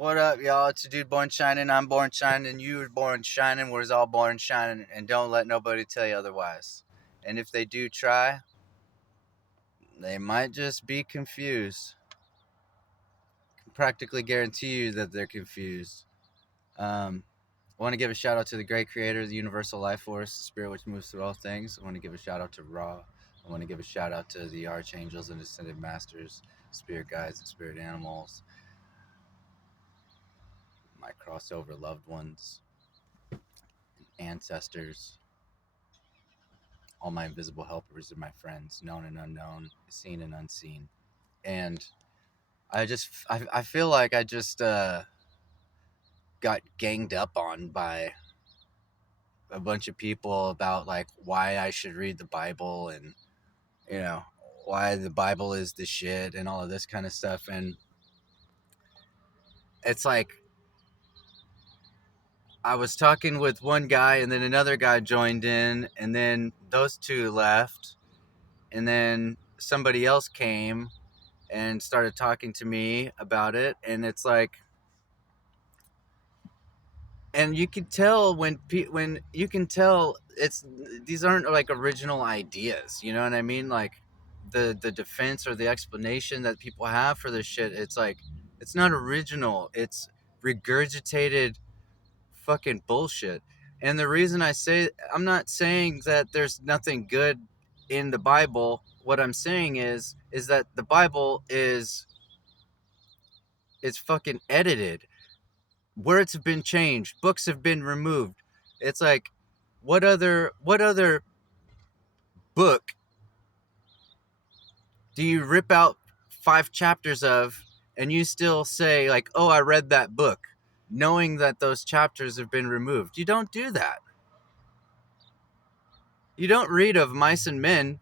What up, y'all? It's a dude born shining. I'm born shining. You were born shining. We're all born shining. And don't let nobody tell you otherwise. And if they do try, they might just be confused. I can practically guarantee you that they're confused. I want to give a shout out to the great creator, the universal life force, the spirit which moves through all things. I want to give a shout out to Ra. I want to give a shout out to the archangels and ascended masters, spirit guides, and spirit animals, my crossover loved ones, ancestors, all my invisible helpers and my friends, known and unknown, seen and unseen. And I feel like I just got ganged up on by a bunch of people about like why I should read the Bible and, you know, why the Bible is the shit and all of this kind of stuff. And it's like, I was talking with one guy and then another guy joined in and then those two left and then somebody else came and started talking to me about it. And it's like, and you can tell when you can tell it's, these aren't like original ideas, you know what I mean? Like the defense or the explanation that people have for this shit, it's like, it's not original, it's regurgitated fucking bullshit. And the reason I say, I'm not saying that there's nothing good in the Bible. What I'm saying is that the Bible is fucking edited. Words have been changed, books have been removed. It's like, what other book do you rip out 5 chapters of and you still say like, oh, I read that book, knowing that those chapters have been removed? You don't do that. You don't read of Mice and Men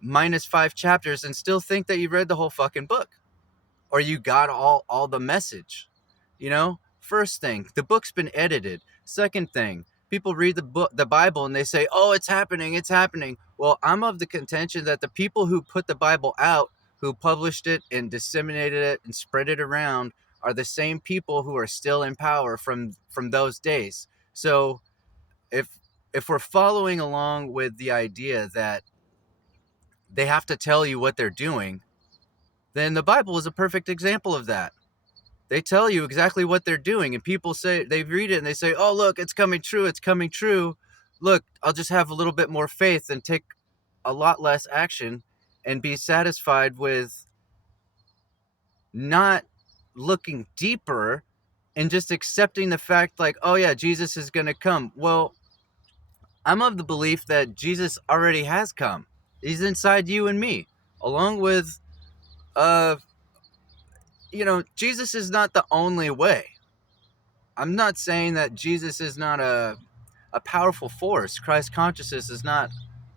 minus 5 chapters and still think that you read the whole fucking book, or you got all the message. You know, first thing, the book's been edited. Second thing, people read the Bible and they say, oh, it's happening. Well, I'm of the contention that the people who put the Bible out, who published it and disseminated it and spread it around, are the same people who are still in power from those days. So if we're following along with the idea that they have to tell you what they're doing, then the Bible is a perfect example of that. They tell you exactly what they're doing, and people say, they read it and they say, oh, look, it's coming true. Look, I'll just have a little bit more faith and take a lot less action and be satisfied with not looking deeper and just accepting the fact like, oh yeah, Jesus is going to come. Well, I'm of the belief that Jesus already has come. He's inside you and me, along with Jesus is not the only way. I'm not saying that Jesus is not a powerful force. Christ consciousness is not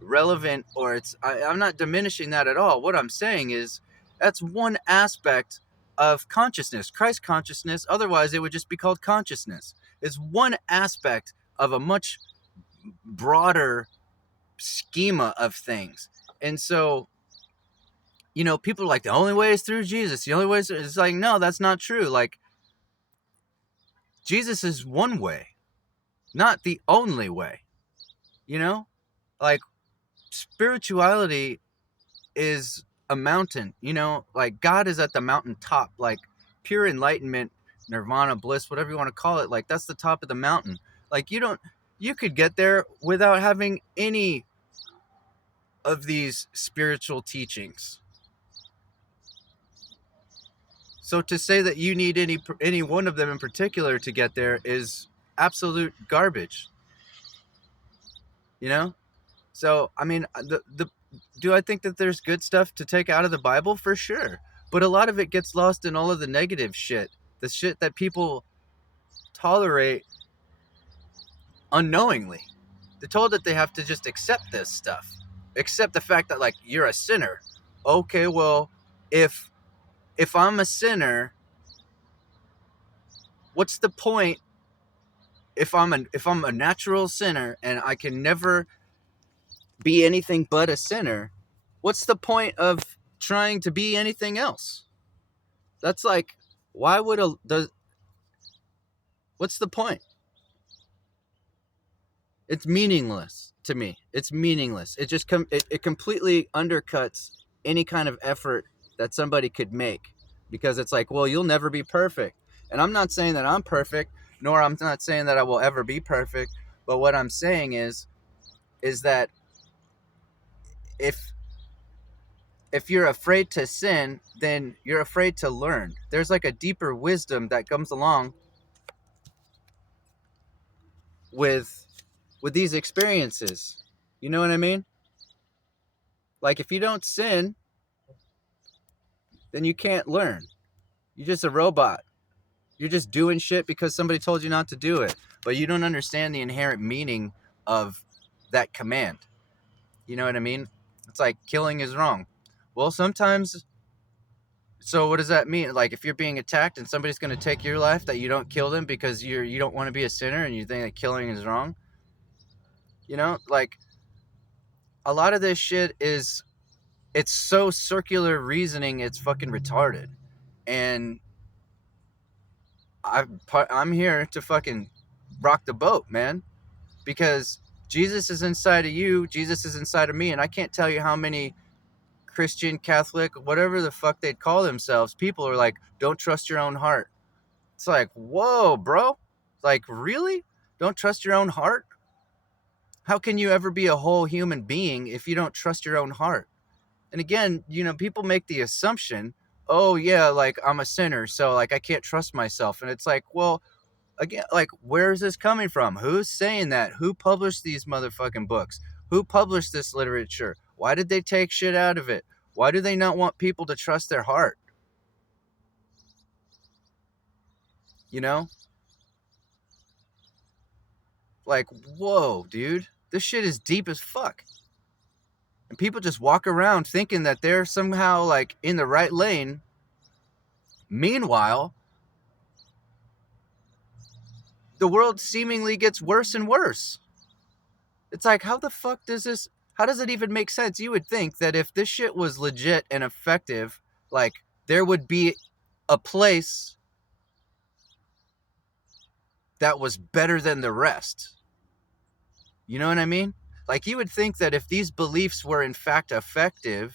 relevant, or I'm not diminishing that at all. What I'm saying is that's one aspect of consciousness. Christ consciousness, otherwise it would just be called consciousness. It's one aspect of a much broader schema of things. And so, people are like, the only way is through Jesus. The only way is, it's like, no, that's not true. Like, Jesus is one way, not the only way. Like, spirituality is a mountain, like God is at the mountaintop, like pure enlightenment, nirvana, bliss, whatever you want to call it. Like, that's the top of the mountain. Like, you could get there without having any of these spiritual teachings. So to say that you need any one of them in particular to get there is absolute garbage. So I mean, do I think that there's good stuff to take out of the Bible? For sure, but a lot of it gets lost in all of the negative shit, the shit that people tolerate unknowingly. They're told that they have to just accept this stuff, accept the fact that like you're a sinner. Okay, well, if I'm a sinner, what's the point? If I'm a natural sinner and I can never be anything but a sinner, what's the point of trying to be anything else? That's like, why would What's the point? It's meaningless to me. It's meaningless. It just it completely undercuts any kind of effort that somebody could make, because it's like, well, you'll never be perfect. And I'm not saying that I'm perfect, nor I'm not saying that I will ever be perfect, but what I'm saying is that if if you're afraid to sin, then you're afraid to learn. There's like a deeper wisdom that comes along with these experiences. You know what I mean? Like if you don't sin, then you can't learn. You're just a robot. You're just doing shit because somebody told you not to do it. But you don't understand the inherent meaning of that command. You know what I mean? It's like killing is wrong. Well, sometimes. So what does that mean? Like if you're being attacked and somebody's going to take your life, that you don't kill them because you don't want to be a sinner and you think that killing is wrong? You know, like a lot of this shit is, it's so circular reasoning, it's fucking retarded. And I'm here to fucking rock the boat, man, because Jesus is inside of you, Jesus is inside of me, and I can't tell you how many Christian, Catholic, whatever the fuck they'd call themselves, people are like, don't trust your own heart. It's like, whoa, bro. Like, really? Don't trust your own heart? How can you ever be a whole human being if you don't trust your own heart? And again, you know, people make the assumption, oh, yeah, like I'm a sinner, so like I can't trust myself. And it's like, well, again, like, where is this coming from? Who's saying that? Who published these motherfucking books? Who published this literature? Why did they take shit out of it? Why do they not want people to trust their heart? You know? Like, whoa, dude. This shit is deep as fuck. And people just walk around thinking that they're somehow like in the right lane. Meanwhile, the world seemingly gets worse and worse. It's like, how the fuck does this, how does it even make sense? You would think that if this shit was legit and effective, like there would be a place that was better than the rest. You know what I mean? Like you would think that if these beliefs were in fact effective,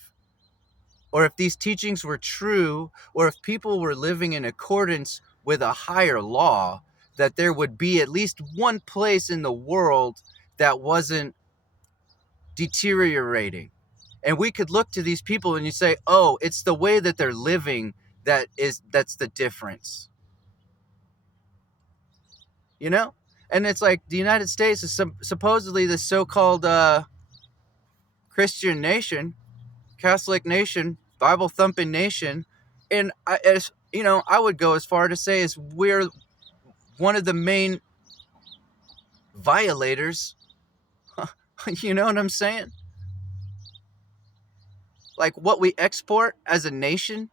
or if these teachings were true, or if people were living in accordance with a higher law, that there would be at least one place in the world that wasn't deteriorating. And we could look to these people and you say, oh, it's the way that they're living that's the difference. You know? And it's like the United States is supposedly the so-called Christian nation, Catholic nation, Bible thumping nation, and as you know, I would go as far to say as we're one of the main violators. You know what I'm saying? Like what we export as a nation.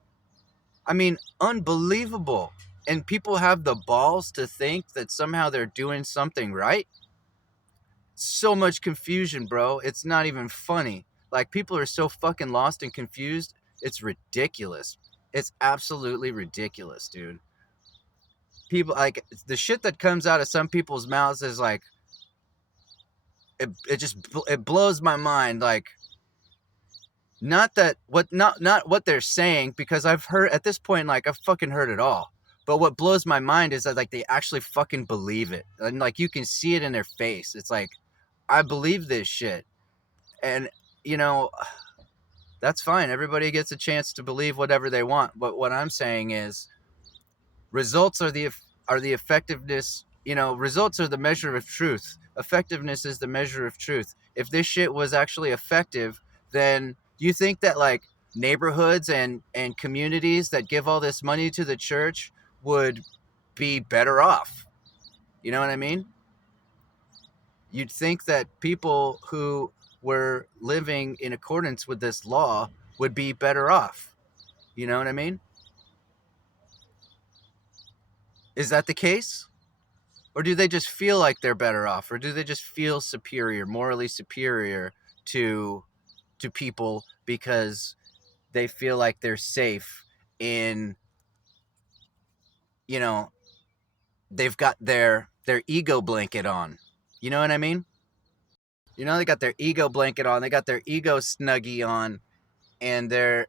I mean, unbelievable. And people have the balls to think that somehow they're doing something right. So much confusion, bro. It's not even funny. Like people are so fucking lost and confused. It's ridiculous. It's absolutely ridiculous, dude. People like the shit that comes out of some people's mouths is like it just it blows my mind. Like not that what not what they're saying, because I've heard at this point, like I've fucking heard it all. But what blows my mind is that like they actually fucking believe it, and like you can see it in their face. It's like, I believe this shit. And you know, that's fine. Everybody gets a chance to believe whatever they want. But what I'm saying is results are the effectiveness. You know, results are the measure of truth. Effectiveness is the measure of truth. If this shit was actually effective, then you think that like neighborhoods and communities that give all this money to the church would be better off? You know what I mean? You'd think that people who were living in accordance with this law would be better off. You know what I mean? Is that the case? Or do they just feel like they're better off? Or do they just feel superior, morally superior to people because they feel like they're safe in, you know, they've got their ego blanket on. You know what I mean? You know, they got their ego blanket on, they got their ego snuggie on, and they're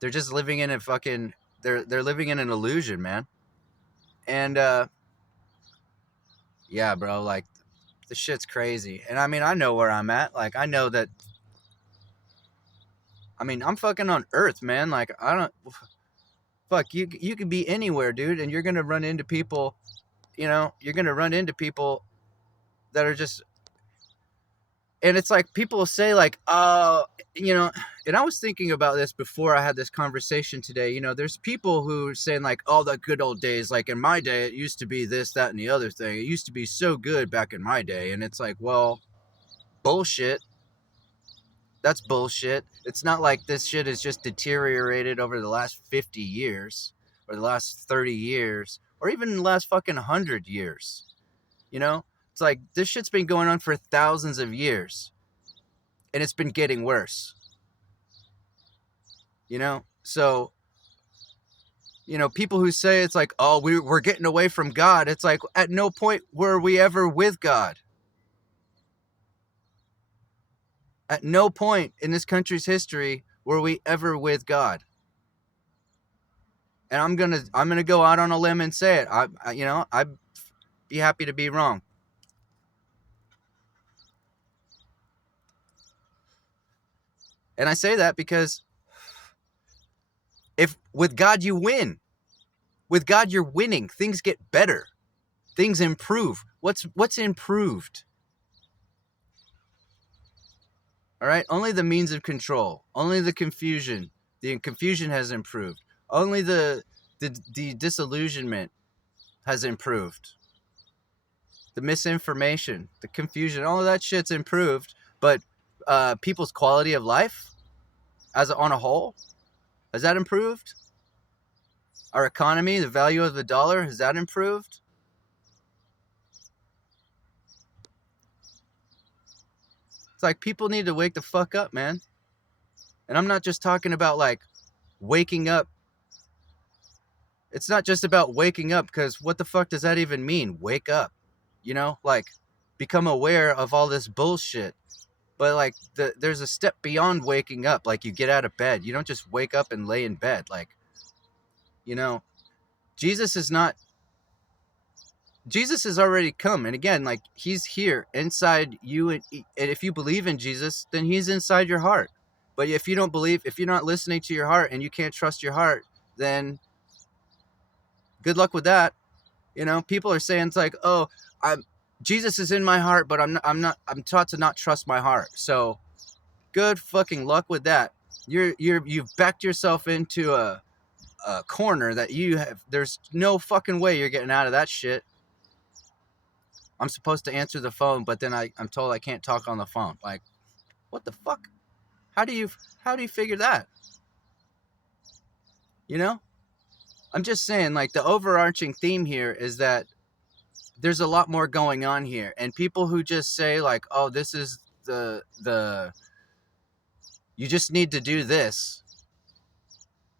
just living in a fucking they're living in an illusion, man. And yeah, bro, like the shit's crazy. And I mean, I know where I'm at. Like I know that I mean, I'm fucking on Earth, man. Like I don't fuck you could be anywhere, dude, and you're going to run into people, you know, you're going to run into people that are just and it's like people say like, "Oh, you know," and I was thinking about this before I had this conversation today. You know, there's people who are saying like, "Oh, the good old days. Like in my day, it used to be this, that, and the other thing. It used to be so good back in my day." And it's like, well, bullshit. That's bullshit. It's not like this shit has just deteriorated over the last 50 years or the last 30 years or even the last fucking 100 years. You know? It's like this shit's been going on for thousands of years and it's been getting worse. You know? So, you know, people who say it's like, "Oh, we're getting away from God." It's like at no point were we ever with God. At no point in this country's history were we ever with God. And I'm gonna go out on a limb and say it. You know, I'd be happy to be wrong. And I say that because if with God you win, with God you're winning. Things get better. Things improve. What's improved? All right, only the means of control, only the confusion. The confusion has improved. Only the disillusionment has improved. The misinformation, the confusion, all of that shit's improved. But people's quality of life, as on a whole, has that improved? Our economy, the value of the dollar, has that improved? It's like people need to wake the fuck up, man. And I'm not just talking about like waking up. It's not just about waking up because what the fuck does that even mean? Wake up, you know, like become aware of all this bullshit. But like there's a step beyond waking up. Like you get out of bed. You don't just wake up and lay in bed. Like, you know, Jesus is not Jesus has already come. And again, like he's here inside you. And if you believe in Jesus, then he's inside your heart. But if you don't believe, if you're not listening to your heart and you can't trust your heart, then good luck with that. You know, people are saying it's like, "Oh, I'm Jesus is in my heart, but I'm taught to not trust my heart." So good fucking luck with that. You've backed yourself into a corner that you have. There's no fucking way you're getting out of that shit. I'm supposed to answer the phone, but then I'm told I can't talk on the phone. Like, what the fuck? How do you figure that? You know? I'm just saying, like, the overarching theme here is that there's a lot more going on here. And people who just say, like, "Oh, this is the you just need to do this."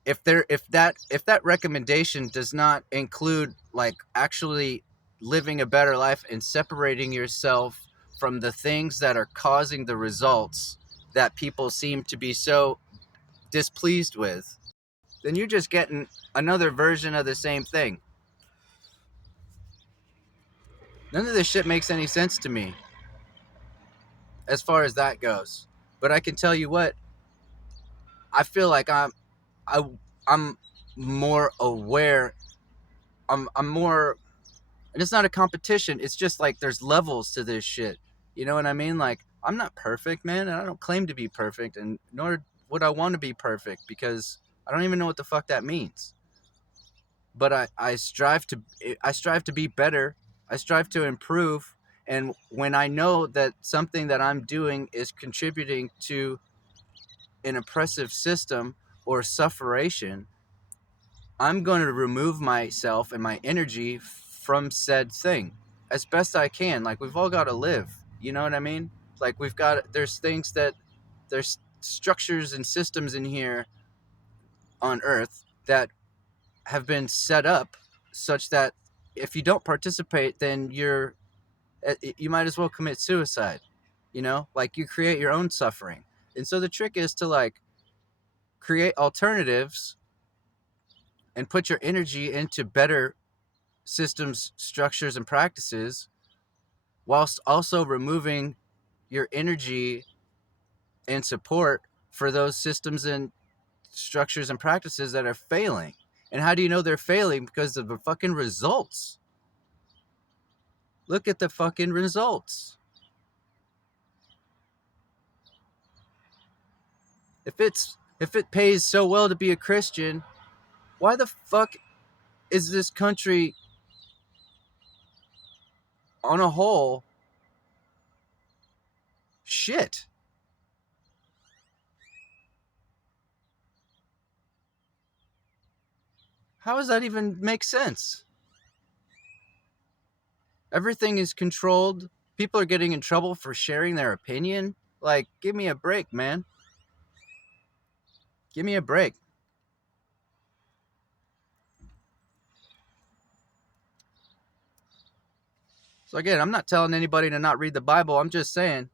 If that recommendation does not include like actually living a better life and separating yourself from the things that are causing the results that people seem to be so displeased with, then you're just getting another version of the same thing. None of this shit makes any sense to me as far as that goes. But I can tell you what, I feel like I, I'm more aware. I'm more, and it's not a competition. It's just like there's levels to this shit. You know what I mean? Like I'm not perfect, man, and I don't claim to be perfect, and nor would I want to be perfect because I don't even know what the fuck that means. But I strive to be better. I strive to improve, and when I know that something that I'm doing is contributing to an oppressive system or sufferation, I'm going to remove myself and my energy from said thing as best I can. Like we've all got to live. You know what I mean? Like there's things that there's structures and systems in here on Earth that have been set up such that if you don't participate, then you might as well commit suicide. You know, like you create your own suffering. And so the trick is to like create alternatives and put your energy into better systems, structures, and practices, whilst also removing your energy and support for those systems and structures and practices that are failing. And how do you know they're failing? Because of the fucking results. Look at the fucking results. If it pays so well to be a Christian, why the fuck is this country on a whole shit? How does that even make sense? Everything is controlled. People are getting in trouble for sharing their opinion. Like, give me a break, man. Give me a break. So again, I'm not telling anybody to not read the Bible. I'm just saying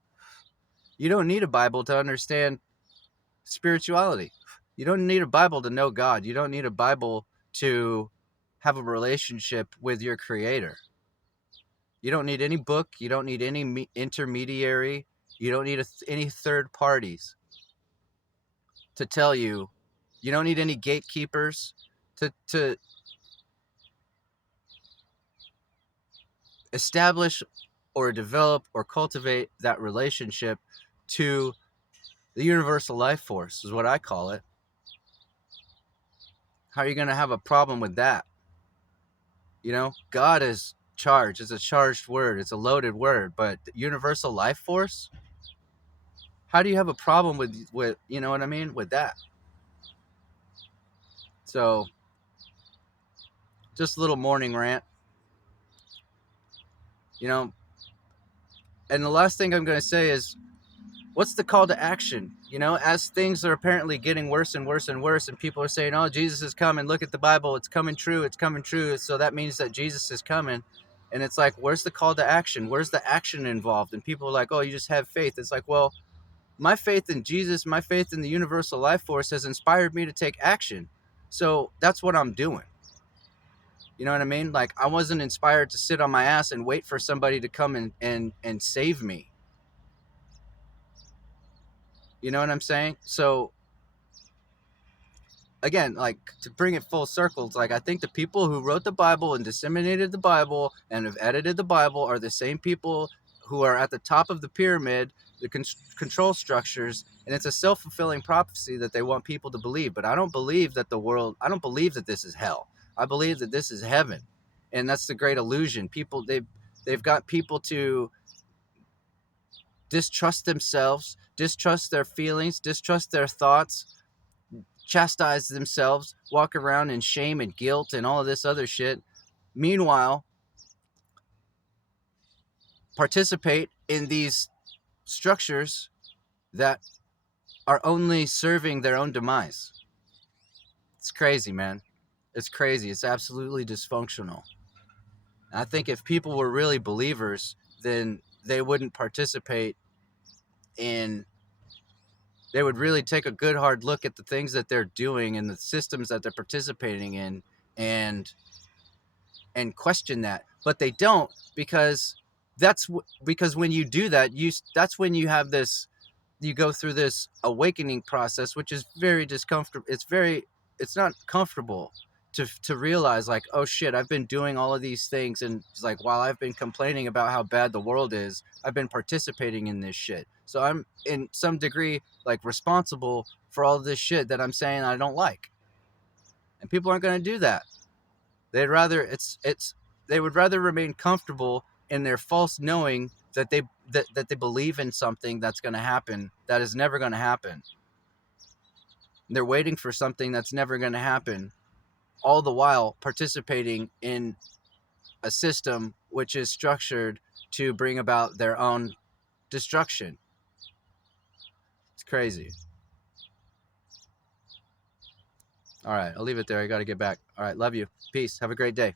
you don't need a Bible to understand spirituality. You don't need a Bible to know God. You don't need a Bible to have a relationship with your creator. You don't need any book. You don't need any intermediary. You don't need any third parties to tell you. You don't need any gatekeepers to establish or develop or cultivate that relationship to the universal life force, is what I call it. How are you going to have a problem with that? You know, God is charged. It's a charged word. It's a loaded word. But universal life force, how do you have a problem with you know what I mean, with that? So just a little morning rant, you know. And the last thing I'm going to say is, what's the call to action? You know, as things are apparently getting worse and worse and worse, and people are saying, oh, Jesus is coming. Look at the Bible. It's coming true. It's coming true. So that means that Jesus is coming. And it's like, where's the call to action? Where's the action involved? And people are like, oh, you just have faith. It's like, well, my faith in Jesus, my faith in the universal life force has inspired me to take action. So that's what I'm doing. You know what I mean? Like, I wasn't inspired to sit on my ass and wait for somebody to come and save me. You know what I'm saying? So again, like, to bring it full circle, it's like I think the people who wrote the Bible and disseminated the Bible and have edited the Bible are the same people who are at the top of the pyramid, the control structures, and it's a self-fulfilling prophecy that they want people to believe. But I don't believe that I don't believe that this is hell. I believe that this is heaven, and that's the great illusion. People, they've got people to distrust themselves, distrust their feelings, distrust their thoughts, chastise themselves, walk around in shame and guilt and all of this other shit. Meanwhile, participate in these structures that are only serving their own demise. It's crazy, man. It's crazy. It's absolutely dysfunctional. And I think if people were really believers, then they wouldn't participate in, they would really take a good hard look at the things that they're doing and the systems that they're participating in, and question that. But they don't, because because when you do that, that's when you have this, you go through this awakening process, which is very discomfortable. It's not comfortable to realize, like, oh shit, I've been doing all of these things, and it's like, while I've been complaining about how bad the world is, I've been participating in this shit. So I'm in some degree like responsible for all this shit that I'm saying I don't like. And people aren't going to do that. They'd rather they would rather remain comfortable in their false knowing that they believe in something that's going to happen that is never going to happen. They're waiting for something that's never going to happen, all the while participating in a system which is structured to bring about their own destruction. It's crazy. All right, I'll leave it there. I got to get back. All right, love you. Peace. Have a great day.